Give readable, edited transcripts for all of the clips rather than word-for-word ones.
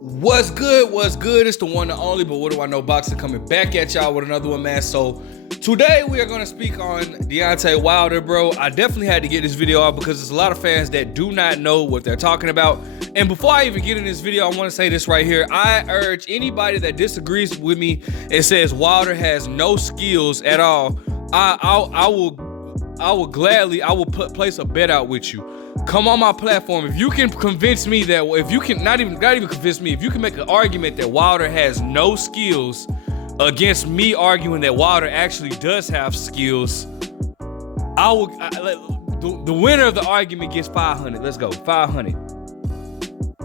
What's good? What's good? It's the one and only, but what do I know? Boxing coming back at y'all with another one, man. So today we are going to speak on Deontay Wilder, bro. I definitely had to get this video out because there's a lot of fans that do not know what they're talking about. And before I even get in this video, I want to say this right here. I urge anybody that disagrees with me and says Wilder has no skills at all, I will place a bet out with you. Come on my platform. If you can convince me that, if you can not even convince me, if you can make an argument that Wilder has no skills against me arguing that Wilder actually does have skills, the winner of the argument gets 500. Let's go, 500.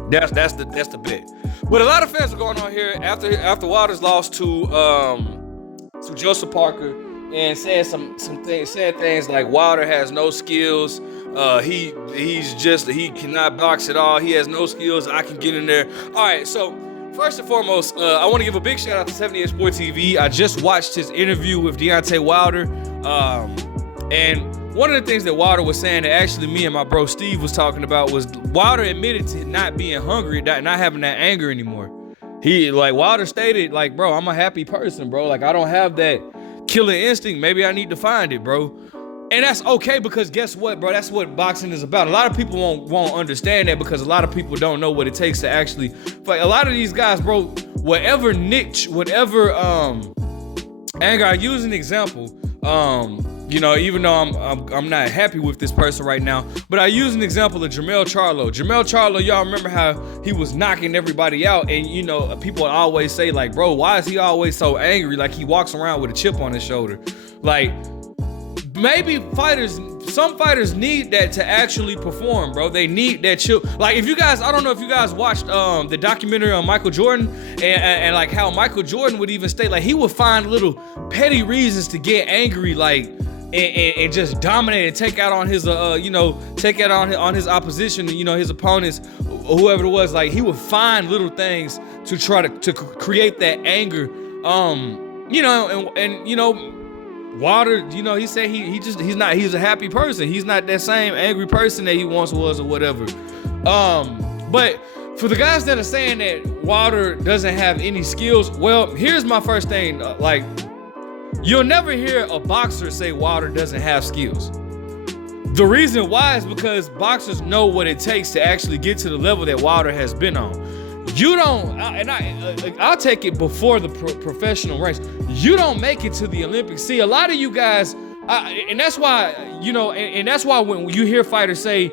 That's the bet. But a lot of fans are going on here after Wilder's lost to Joseph Parker and said said things like Wilder has no skills. He cannot box at all. He has no skills. I can get in there. All right, so first and foremost, I want to give a big shout out to 78 Sport TV. I just watched his interview with Deontay Wilder, and one of the things that Wilder was saying that actually me and my bro Steve was talking about was Wilder admitted to not being hungry, not having that anger anymore. Wilder stated, like, bro, I'm a happy person, bro. Like, I don't have that killer instinct. Maybe I need to find it, bro. And that's okay, because guess what, bro? That's what boxing is about. A lot of people won't understand that because a lot of people don't know what it takes to actually fight. A lot of these guys, bro, whatever niche, whatever anger. I use an example. Even though I'm not happy with this person right now, but I use an example of Jermell Charlo. Jermell Charlo, y'all remember how he was knocking everybody out, and people always say, like, bro, why is he always so angry? Like, he walks around with a chip on his shoulder. Like, maybe some fighters need that to actually perform, bro. They need that chill. Like, if you guys, I don't know if you guys watched the documentary on Michael Jordan and like how Michael Jordan would even state, like, he would find little petty reasons to get angry, like, and just dominate and take out on his on his opposition, his opponents, whoever it was. Like, he would find little things to try to create that anger. Wilder, he said he's a happy person. He's not that same angry person that he once was or whatever. But for the guys that are saying that Wilder doesn't have any skills, well, here's my first thing. You'll never hear a boxer say Wilder doesn't have skills. The reason why is because boxers know what it takes to actually get to the level that Wilder has been on. You don't, I'll take it before the professional ranks. You don't make it to the Olympics. See, a lot of you guys, and that's why, and that's why when you hear fighters say,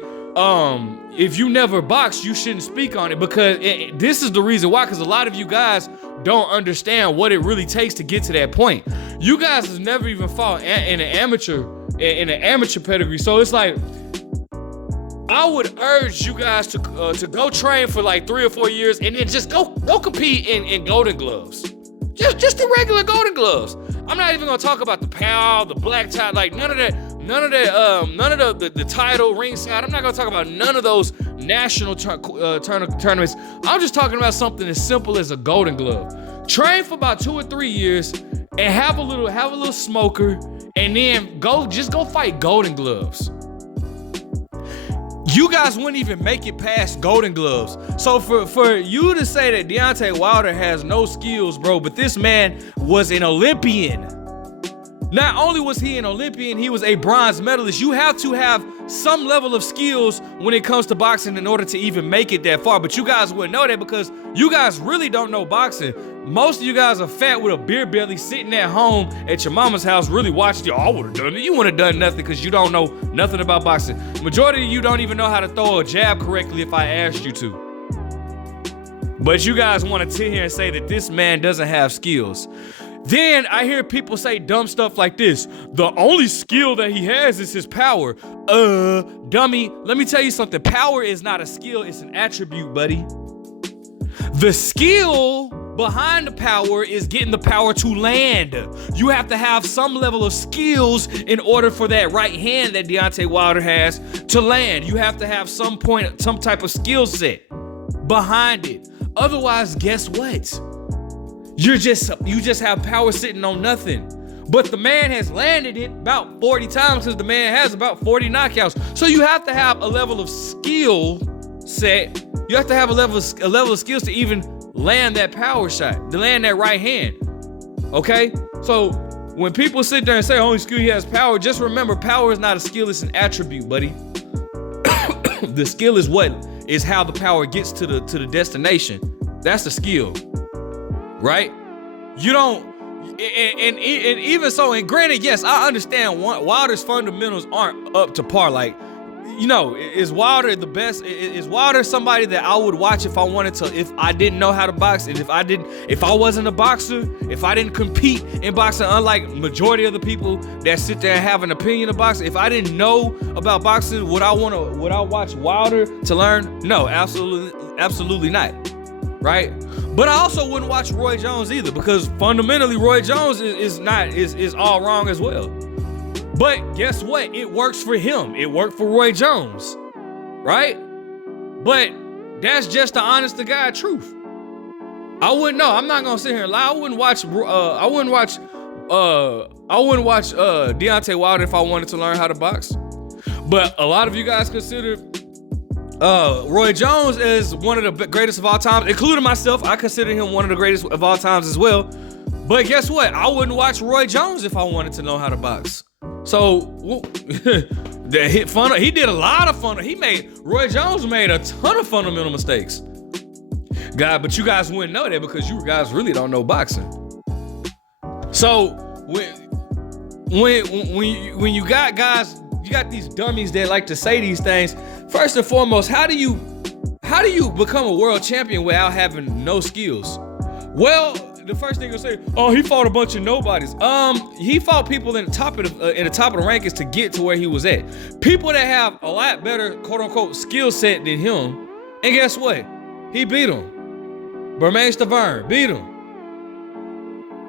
if you never boxed, you shouldn't speak on it, because this is the reason why, because a lot of you guys don't understand what it really takes to get to that point. You guys have never even fought in an amateur pedigree, so it's like, I would urge you guys to go train for like 3 or 4 years and then just go compete in Golden Gloves. Just the regular Golden Gloves. I'm not even gonna talk about the PAL, the black tie, like none of the title ringside. I'm not gonna talk about none of those national tournaments. I'm just talking about something as simple as a Golden Glove. Train for about 2 or 3 years and have a little smoker, and then go fight Golden Gloves. You guys wouldn't even make it past Golden Gloves. So for you to say that Deontay Wilder has no skills, bro, but this man was an Olympian. Not only was he an Olympian, he was a bronze medalist. You have to have some level of skills when it comes to boxing in order to even make it that far. But you guys wouldn't know that because you guys really don't know boxing. Most of you guys are fat with a beer belly sitting at home at your mama's house really watching you. Oh, I would have done it. You wouldn't have done nothing because you don't know nothing about boxing. Majority of you don't even know how to throw a jab correctly if I asked you to. But you guys want to sit here and say that this man doesn't have skills. Then I hear people say dumb stuff like this. The only skill that he has is his power. Dummy, let me tell you something. Power is not a skill, it's an attribute, buddy. The skill behind the power is getting the power to land. You have to have some level of skills in order for that right hand that Deontay Wilder has to land. You have to have some type of skill set behind it. Otherwise, guess what? You just have power sitting on nothing. But the man has landed it about 40 times because the man has about 40 knockouts. So you have to have a level of skill set, you have to have a level of skills to even land that power shot, to land that right hand. Okay? So when people sit there and say only skill he has power, just remember power is not a skill, it's an attribute, buddy. The skill is how the power gets to the destination. That's the skill. Right? You don't, and even so, and granted, yes, I understand Wilder's fundamentals aren't up to par. Like, you know, is Wilder the best? Is Wilder somebody that I would watch if I wanted to, if I didn't know how to box, and if I wasn't a boxer, if I didn't compete in boxing, unlike majority of the people that sit there and have an opinion of boxing, if I didn't know about boxing, would I watch Wilder to learn? No, absolutely not. Right? But I also wouldn't watch Roy Jones either, because fundamentally Roy Jones is all wrong as well. But guess what? It works for him. It worked for Roy Jones, right? But that's just the honest to God truth. I wouldn't know. I'm not gonna sit here and lie. I wouldn't watch Deontay Wilder if I wanted to learn how to box. But a lot of you guys consider Roy Jones is one of the greatest of all time, including myself. I consider him one of the greatest of all times as well. But guess what? I wouldn't watch Roy Jones if I wanted to know how to box. So he did a lot of fun. Roy Jones made a ton of fundamental mistakes. God, but you guys wouldn't know that because you guys really don't know boxing. So when you got guys, you got these dummies that like to say these things. First and foremost, how do you become a world champion without having no skills? Well, the first thing you'll say, oh, he fought a bunch of nobodies. He fought people in the top of the rankings to get to where he was at. People that have a lot better, quote unquote, skill set than him. And guess what? He beat him. Bermane Stiverne beat him.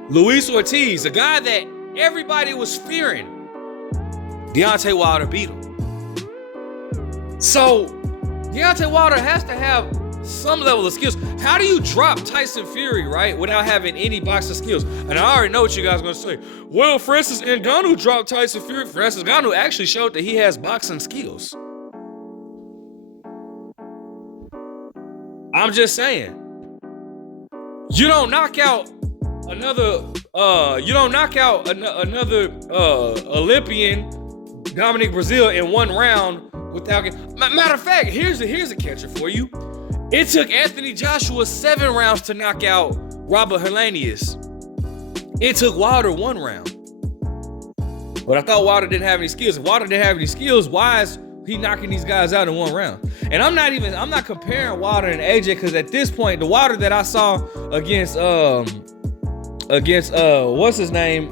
Luis Ortiz, a guy that everybody was fearing, Deontay Wilder beat him. So Deontay Wilder has to have some level of skills. How do you drop Tyson Fury, right, without having any boxing skills? And I already know what you guys are gonna say. Well, Francis Ngannou dropped Tyson Fury. Francis Ngannou actually showed that he has boxing skills. I'm just saying. You don't knock out another Olympian, Dominic Brazil, in one round without getting. Matter of fact, here's a catcher for you. It took Anthony Joshua 7 rounds to knock out Robert Helenius. It took Wilder 1 round. But I thought Wilder didn't have any skills. If Wilder didn't have any skills, why is he knocking these guys out in 1 round? And I'm not comparing Wilder and AJ, because at this point, the Wilder that I saw against what's his name?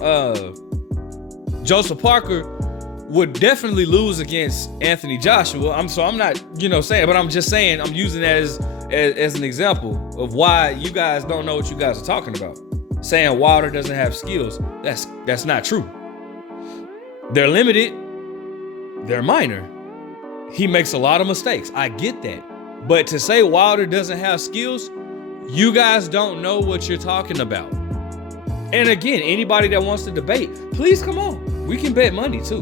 Joseph Parker would definitely lose against Anthony Joshua. I'm not, saying, but I'm just saying, I'm using that as an example of why you guys don't know what you guys are talking about. Saying Wilder doesn't have skills. That's not true. They're limited. They're minor. He makes a lot of mistakes. I get that. But to say Wilder doesn't have skills, you guys don't know what you're talking about. And again, anybody that wants to debate, please come on. We can bet money too.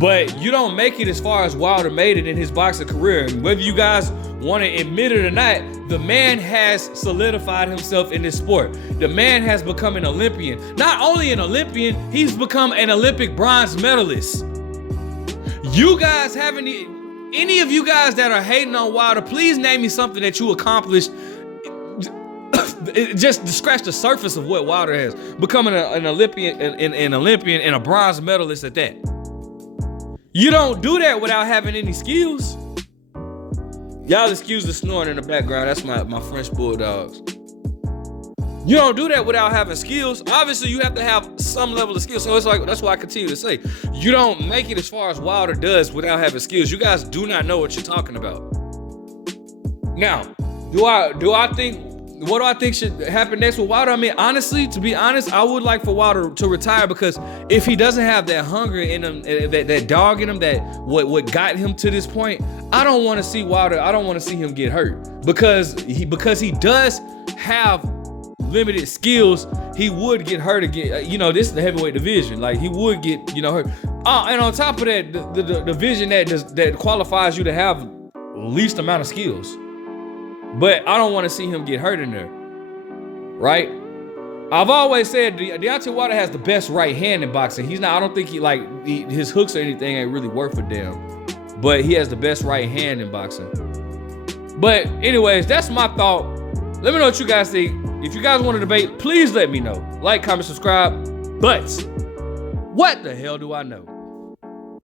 But you don't make it as far as Wilder made it in his boxing career. And whether you guys want to admit it or not, the man has solidified himself in this sport. The man has become an Olympian. Not only an Olympian, he's become an Olympic bronze medalist. You guys haven't, any of you guys that are hating on Wilder, please name me something that you accomplished. Just to scratch the surface of what Wilder has. Becoming an Olympian and a bronze medalist at that. You don't do that without having any skills. Y'all excuse the snoring in the background. That's my French bulldogs. You don't do that without having skills. Obviously, you have to have some level of skills. So it's like, that's why I continue to say, you don't make it as far as Wilder does without having skills. You guys do not know what you're talking about. Now, what do I think should happen next with Wilder? I mean, honestly, to be honest, I would like for Wilder to retire, because if he doesn't have that hunger in him, that dog in him, that what got him to this point, I don't want to see Wilder. I don't want to see him get hurt, because he does have limited skills. He would get hurt again. This is the heavyweight division. Like, he would get hurt. And on top of that, the division that qualifies you to have least amount of skills. But I don't want to see him get hurt in there, right? I've always said Deontay Wilder has the best right hand in boxing. I don't think his hooks or anything ain't really worth a damn. But he has the best right hand in boxing. But anyways, that's my thought. Let me know what you guys think. If you guys want to debate, please let me know. Like, comment, subscribe. But what the hell do I know?